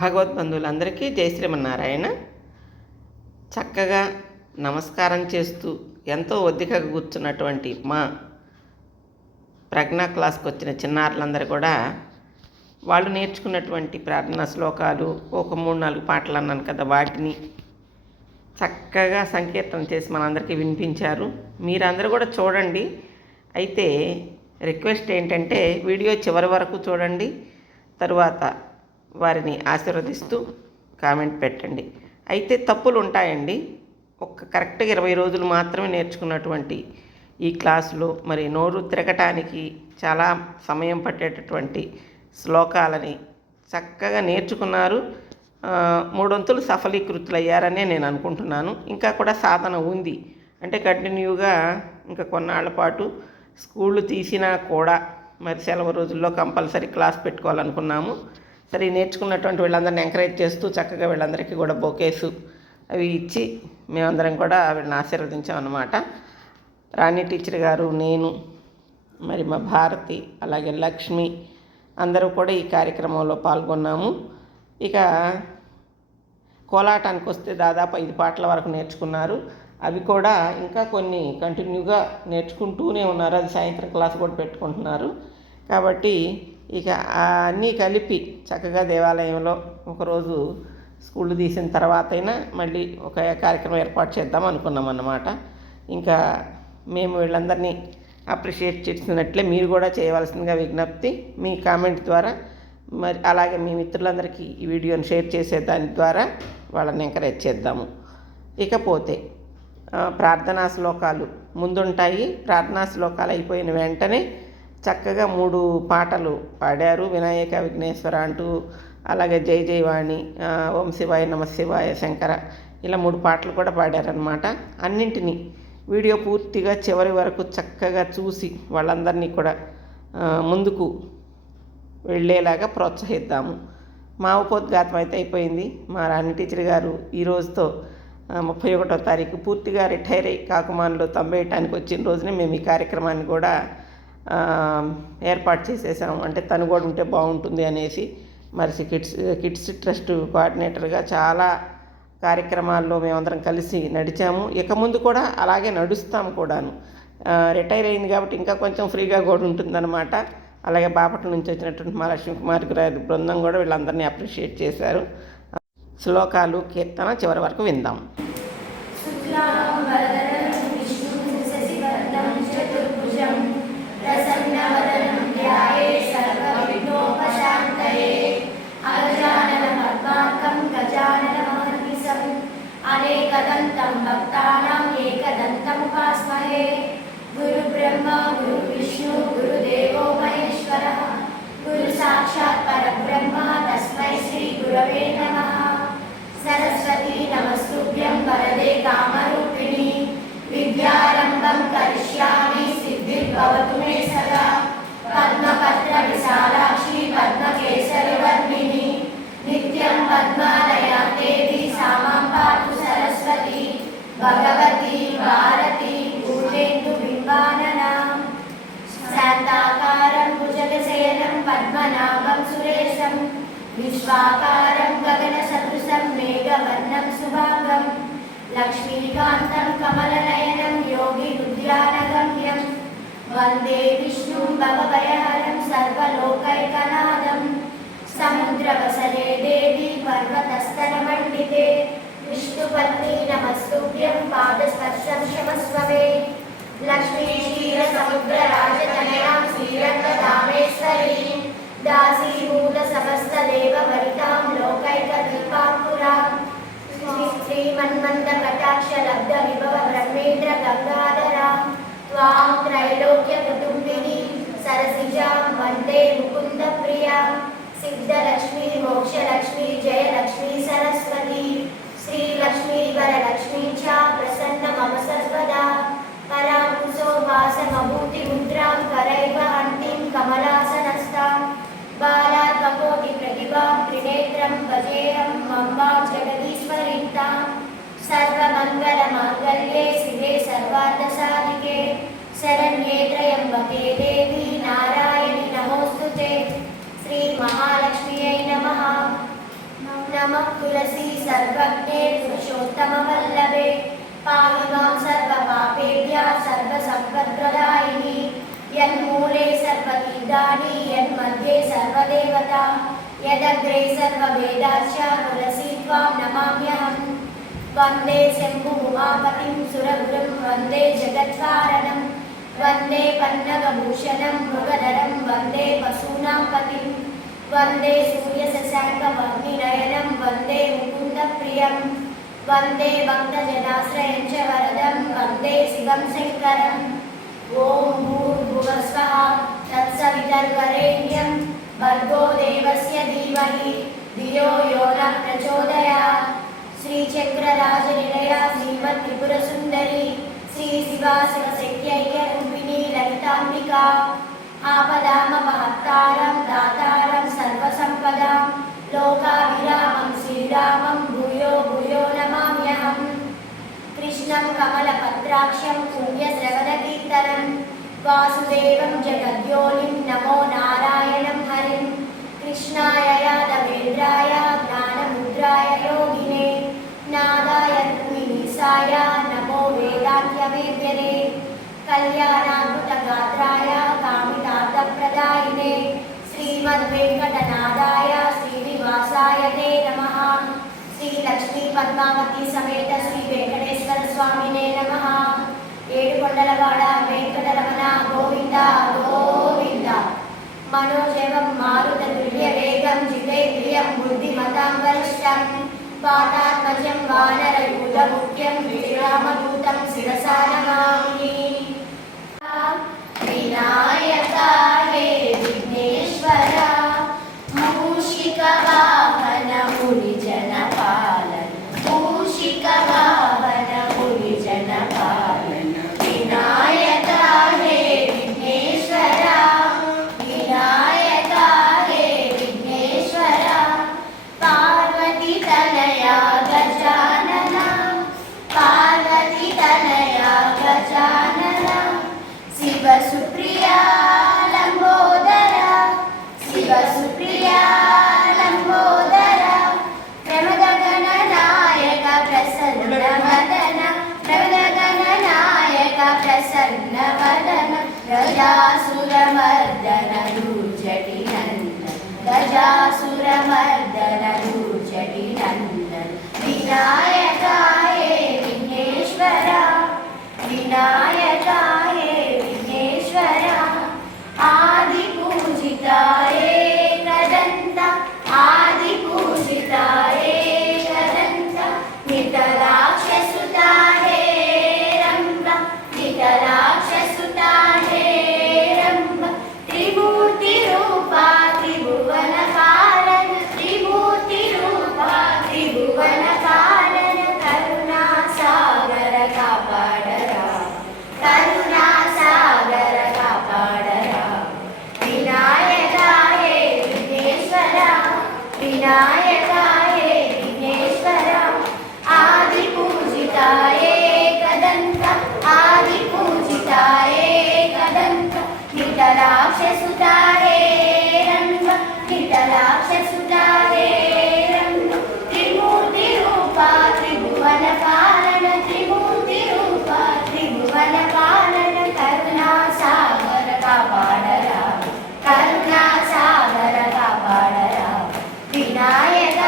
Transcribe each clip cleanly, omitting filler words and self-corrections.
భగవద్బంధువులందరికీ జై శ్రీమన్నారాయణ. చక్కగా నమస్కారం చేస్తూ ఎంతో ఒద్దికగా కూర్చున్నటువంటి మా ప్రజ్ఞా క్లాస్కి వచ్చిన చిన్నారులందరూ కూడా వాళ్ళు నేర్చుకున్నటువంటి ప్రార్థనా శ్లోకాలు ఒక 3-4 పాటలు అన్నాను కదా, వాటిని చక్కగా సంకీర్తన చేసి మనందరికీ వినిపించారు. మీరందరూ కూడా చూడండి. అయితే రిక్వెస్ట్ ఏంటంటే వీడియో చివరి వరకు చూడండి, తరువాత వారిని ఆశీర్వదిస్తూ కామెంట్ పెట్టండి. అయితే తప్పులు ఉంటాయండి. కరెక్ట్గా 20 రోజులు మాత్రమే నేర్చుకున్నటువంటి ఈ క్లాసులో మరి నోరు తిరగటానికి చాలా సమయం పట్టేటటువంటి శ్లోకాలని చక్కగా నేర్చుకున్నారు. 3 వంతులు సఫలీకృతులయ్యారనే నేను అనుకుంటున్నాను. ఇంకా కూడా సాధన ఉంది. అంటే కంటిన్యూగా ఇంకా కొన్నాళ్ల పాటు స్కూళ్ళు తీసినా కూడా మరి సెలవు రోజుల్లో కంపల్సరీ క్లాస్ పెట్టుకోవాలనుకున్నాము. సరే, నేర్చుకున్నటువంటి వీళ్ళందరినీ ఎంకరేజ్ చేస్తూ చక్కగా వీళ్ళందరికీ కూడా బొకేసు అవి ఇచ్చి మేమందరం కూడా వీళ్ళని ఆశీర్వదించామన్నమాట. రాణి టీచర్ గారు, నేను, మరి మా భారతి, అలాగే లక్ష్మి అందరూ కూడా ఈ కార్యక్రమంలో పాల్గొన్నాము. ఇక కోలాటానికి వస్తే దాదాపు 5 పాటల వరకు నేర్చుకున్నారు. అవి కూడా ఇంకా కొన్ని కంటిన్యూగా నేర్చుకుంటూనే ఉన్నారు. అది సాయంత్రం క్లాస్ కూడా పెట్టుకుంటున్నారు. కాబట్టి ఇక అన్నీ కలిపి చక్కగా దేవాలయంలో ఒకరోజు స్కూళ్ళు తీసిన తర్వాత అయినా మళ్ళీ ఒక కార్యక్రమం ఏర్పాటు చేద్దాం అనుకున్నాం అన్నమాట. ఇంకా మేము వీళ్ళందరినీ అప్రిషియేట్ చేసినట్లే మీరు కూడా చేయవలసిందిగా విజ్ఞప్తి. మీ కామెంట్ ద్వారా మరి అలాగే మీ మిత్రులందరికీ ఈ వీడియోని షేర్ చేసే దాని ద్వారా వాళ్ళని ఎంకరేజ్ చేద్దాము. ఇకపోతే ప్రార్థనా శ్లోకాలు ముందుంటాయి. ప్రార్థనా శ్లోకాలు అయిపోయిన వెంటనే చక్కగా 3 పాటలు పాడారు. వినాయక విఘ్నేశ్వర అంటూ, అలాగే జై జైవాణి, ఓం శివాయ నమ శివాయ శంకర, ఇలా 3 పాటలు కూడా పాడారనమాట. అన్నింటినీ వీడియో పూర్తిగా చివరి వరకు చక్కగా చూసి వాళ్ళందరినీ కూడా ముందుకు వెళ్ళేలాగా ప్రోత్సహిద్దాము. మా ఉపోద్ఘాతం అయితే అయిపోయింది. మా రాణి టీచర్ గారు ఈ రోజుతో 31వ తారీఖు పూర్తిగా రిటైర్ అయ్యి కాకుమాన్లో తంబేయటానికి వచ్చిన రోజునే మేము ఈ కార్యక్రమాన్ని కూడా ఏర్పాటు చేసేసాము. అంటే తను కూడా ఉంటే బాగుంటుంది అనేసి. మరి కిడ్స్ ట్రస్ట్ కోఆర్డినేటర్గా చాలా కార్యక్రమాల్లో మేమందరం కలిసి నడిచాము. ఇక ముందు కూడా అలాగే నడుస్తాము కూడాను. రిటైర్ అయింది కాబట్టి ఇంకా కొంచెం ఫ్రీగా కూడా ఉంటుందన్నమాట. అలాగే బాపట్ల నుంచి వచ్చినటువంటి మా లక్ష్మీ కుమార్ గారి బృందం కూడా వీళ్ళందరినీ అప్రిషియేట్ చేశారు. శ్లోకాలు కీర్తన చివరి వరకు విందాం. అనేకదంతం భక్తానాం ఏకదంతం ఉపాస్మహే. గురు బ్రహ్మ గురు విష్ణు గురుదేవో మహేశ్వరః. గురు సాక్షాత్ పరబ్రహ్మ తస్మై శ్రీ గురవే నమః. సరస్వతీ నమస్తుభ్యం వరదే కామరూపిణి. విద్యారంభం కరిష్యామి సిద్ధిర్భవతు మే సదా. పద్మపత్ర విశాలాక్షి పద్మకేసరి వర్ణిని. నిత్యం పద్మాలయా దేవి సామాం పాతు సరస్వతి. భగవతి భారతి పూజేందు బింబాననాం. శాంతాకారం భుజగశయనం పద్మనాభం సురేశం. విశ్వాకారం గగన సదృశం మేఘవర్ణం శుభాంగం. లక్ష్మీకాంతం కమలనయనం యోగి ఉద్యానగమ్యం. వందే విష్ణుం భవభయహరం సర్వలోకైకనాథం. సముద్రవసనే దేవి పర్వతస్తరమండితే. విష్ణుపత్ని నమస్తుభ్యం పాదస్పర్శం క్షమస్వమే. లక్ష్మీ క్షీర సముద్ర రాజతనయాం శ్రీరంగధామేశ్వరీం. దాసీభూత సమస్త దేవ వరితాం లోకైక దీపాంకురాం. శ్రీమన్మంద కటాక్ష లబ్ధ విభవ బ్రహ్మేంద్ర గంగాధరాం. త్వాం త్రైలోక్య కుటుంబిని సరసిజాం వందే ముకుంద ప్రియాం. సిద్ధలక్ష్మీ మోక్షలక్ష్మీ జయలక్ష్మీ సరస్వతి. శ్రీలక్ష్మీ వరలక్ష్మీ చ ప్రసన్న మమ సర్వదా. పరాంకుశో వాసమభూతి ముద్రాం కరైవ హంతిం కమలాసనస్తాం. బాలాత్మకోటి ప్రతిభాం త్రినేత్రం భజేహం అంబా జగదీశ్వరీం తాం. సర్వమంగళ మాంగళ్యే శివే సర్వార్థసాధికే. శరణ్యే త్రయంబకే దేవి నారాయణి నమోస్తుతే. శ్రీ మహాలక్ష్మ్యై నమః. नमः तुलसी सर्वज्ञे पुरुषोत्तमवल्लभे पाहि मां सर्वपापेभ्यः सर्वसम्पत्प्रदायिनि यन्मूले सर्वतीर्थानि यन्मध्ये सर्वदेवता यदग्रे सर्ववेदाश्च तुलसी त्वां नमाम्यहम् वन्दे शम्भुमुमापतिं सुरगुरुं वन्दे जगत्कारणं वन्दे पन्नगभूषणं मृगधरं वन्दे पशूनां पतिं वन्दे सूर्यशशाङ्कवर्णिनयनं वन्दे मुकुन्दप्रियं वन्दे भक्तजनाश्रयं च वरदं वन्दे शिवं शङ्करम् ॐ भूर्भुवस्वः तत्सवितर्वरेण्यं भर्गो देवस्य धीमहि धियो यो न प्रचोदयात् श्रीचक्रराजनिलया श्रीमत्त्रिपुरसुन्दरी श्रीशिवा शिवशक्त्यैक्यरूपिणी ललिताम्बिका आपदामपहर्तारं दातारं सर्वसम्पदां लोकाभिरामं श्रीरामं भूयो भूयो नमाम्यहम् कृष्णं कमलपत्राक्षं पुण्यश्रवणकीर्तनं वासुदेवं जगद्योनिं नमो नारायणं हरिं कृष्णाय यादवेन्द्राय ज्ञानमुद्राय योगिने नादाय निर्विनीसाय नमो वेदान्त्यवेद्यने कल्याणामृतगात्राय कामितार्थप्रदायिने श्रीमद्वेङ्कटनाथाय श्रीनिवासाय ते नमः श्रीलक्ष्मी पद्मावती समेत श्री वेंकटेश्वर स्वामिने नमः ఏడుకొండలవాడ వెంకటరమణ గోవింద గోవింద మనోజవం మారుత తుల్య వేగం జితేంద్రియం బుద్ధిమతాం వరిష్టం వాతాత్మజం వానరయూథ ముఖ్యం విరామదూతం శిరసా నమామి వినాయక హే విఘ్నేశ్వర మూషిక వాహన ముని జన పాలన మూషిక వాహన ముని జన పాలన వినాయక హే విఘ్నేశ్వర వినాయక హే విఘ్నేశ్వర పార్వతీ తనయా గజానన పార్వతీ తనయా గజానన శివ సుప్రియా లంబోదర శివ సుప్రియా లంబోదర ప్రమద గణనాయక ప్రసన్న వదన ప్రమద గణనాయక ప్రసన్న వదన గజాసురమర్దన దూర్జటి నందన గజాసురమర్దన దూర్జటి నందన వినాయక హే విఘ్నేశ్వర వినాయక హే విఘ్నేశ్వర ఆది పూజితాయే కదంత ఆది పూజితాయే కదంత నితరాక్షసుతా హే రంభ నితరాక్షసుతా హే రంభ త్రిమూర్తి రూపా త్రిభువన కారణ త్రిమూర్తి రూపా త్రిభువన కారణ కరుణా సాగర కాపాడరా కరుణా సాగర కాపాడరా వినాయక హే విఘ్నేశ్వర వినాయక హే విఘ్నేశ్వర ఆది పూజితాయే కదంత ఆది పూజితాయే కదంత నితరాక్షసుతా హే రంభ నితరాక్షసుతా హే రంభ త్రిమూర్తి రూపా త్రిభువన పాలన త్రిమూర్తి రూపా త్రిభువన పాలన కరుణా సాగర కాపాడరా కరుణా సాగర కాపాడరా వినాయక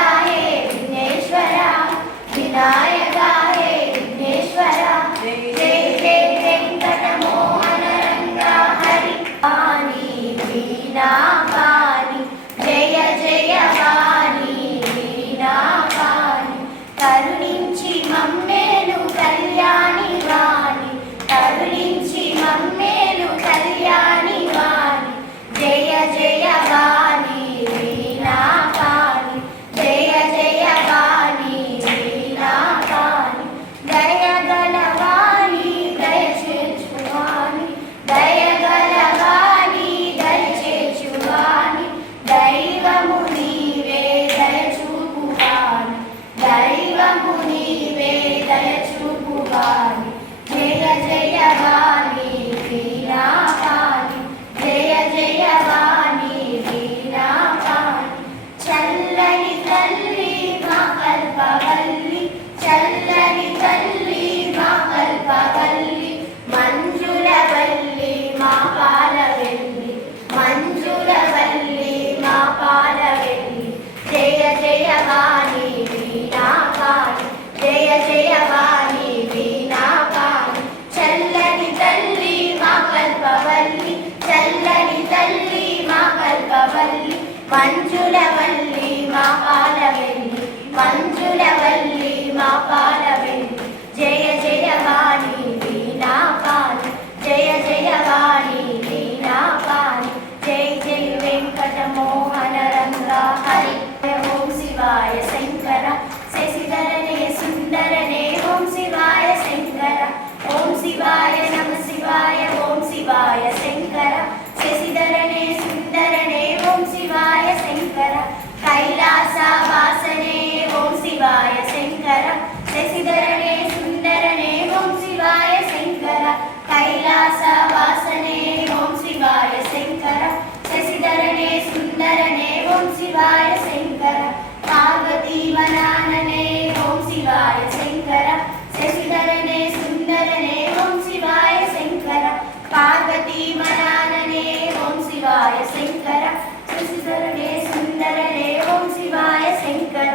కల్పవల్లి చల్లని తల్లి మా కల్పవల్లి మంజులవల్లి మా పాలవెల్లి మంజులవల్లి మా పాలవెల్లి జయ జయ వాణి వీణాపాణి జయ జయ వాణి వీణాపాణి చల్లని తల్లి మా కల్పవల్లి చల్లని తల్లి మా కల్పవల్లి మంజులవల్లి మా పాలవెల్లి మంజులవల్లి మా పాలవెల్లి జయ జయ వాణి వీణాపాణి జయ జయ వాణి వీణాపాణి జై జై వెంకటమోహన రంగా హరి ఓం శివాయ శంకర శశిధరనే సుందరనే ఓం శివాయ శంకర ఓం శివాయ నమ శివాయ ఓం శివాయ శంకర శశిధరనే సుందరనే ఓం శివాయ శంకర కైలాస వాసనే ఓం శివాయ శంకర శశిధరనే సుందరనే ఓం శివాయ శంకర కైలాస వాసనే ఓం శివాయ శంకర శశిధరనే సుందరనే ఓం శివాయ శంకర పార్వతీ వనాననే ఓం శివాయ శంకర శశిధరనే సుందరనే ఓం శివాయ శంకర పార్వతీ వనాననే ఓం శివాయ శంకర శశిధరనే సుందరనే ఓం శివాయ శంకర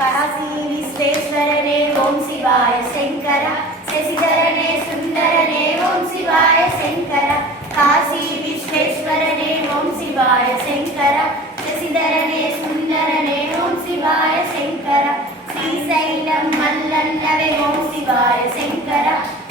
కాశీ విశ్వేశ్వరనే ఓం శివాయ శంకర శశిధరనే సుందరనే ఓం శివాయ శంకర కాశీ విశ్వేశ్వరనే ఓం శివాయ శంకర శశిధరనే సుందరనే ఓం శివాయ శంకర శ్రీశైలం మల్లన్నవే ఓం శివాయ శంకర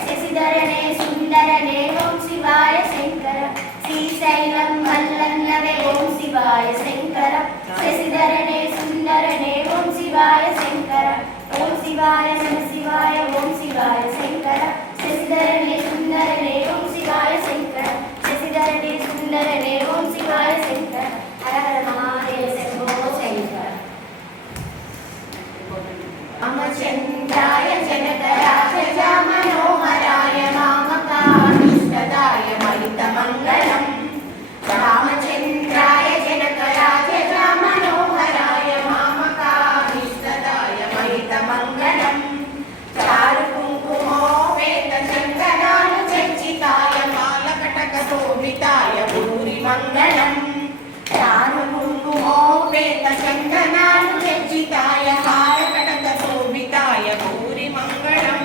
శశిధరనే సుందరనే ఓం శివాయ శంకర శ్రీశైలం మల్లన్నవే ఓం శివాయ శంకర శశిధరనే సుందరనే ఓం శివాయ శంకర ఓం శివాయ నమ శివాయ ఓం శివాయ శంకర శశిధరనే సుందరనే ఓం శివాయ శంకర శశిధరనే సుందరనే ఓం శివాయ శంకర హర హర మహాదేవ శంభో శంకర రామచంద్రాయ జనకరాజ మనోహరాయ మామకామిష్టదాయ మహితమంగళం రామచంద్రాయ జనకరాజ మనోహరాయ మామకామిష్టదాయ మహితమంగళం చారు కుంకుమోపేత చందనాలు చర్చితాయ మాలకటక శోభితాయ భూరి మంగళం చారు కుంకుమోపేత చందనాలు చర్చితాయ మాలకటక శోభితాయ భూరి మంగళం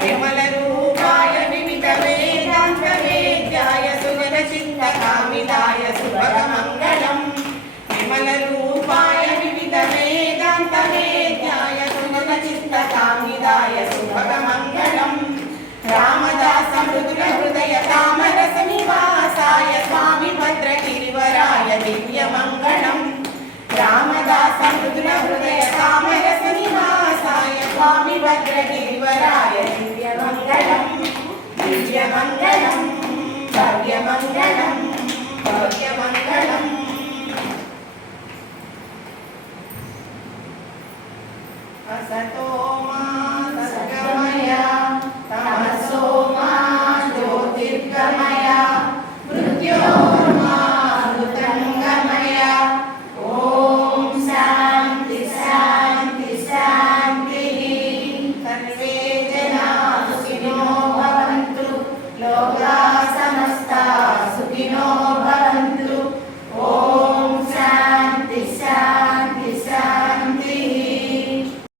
విమల రూపాయ వివిధ వేదాంత వేద్యాయ సుగత చిత్త కామిదాయ సుభగ మంగళం విమల రూపాయ వివిధ వేదాంత వేద్యాయ సుగత చిత్త కామిదాయ సుభగ మంగళం రామదాస మృదుల హృదయ తామరస నివాసాయ స్వామి భద్రగిరివరాయ దివ్య మంగళం రామదాస మృదుల హృదయ తామరస నివాసాయ స్వామి భద్రగిరివరాయ దివ్య మంగళం దివ్య మంగళం భవ్య మంగళం భవ్య మంగళం అసతో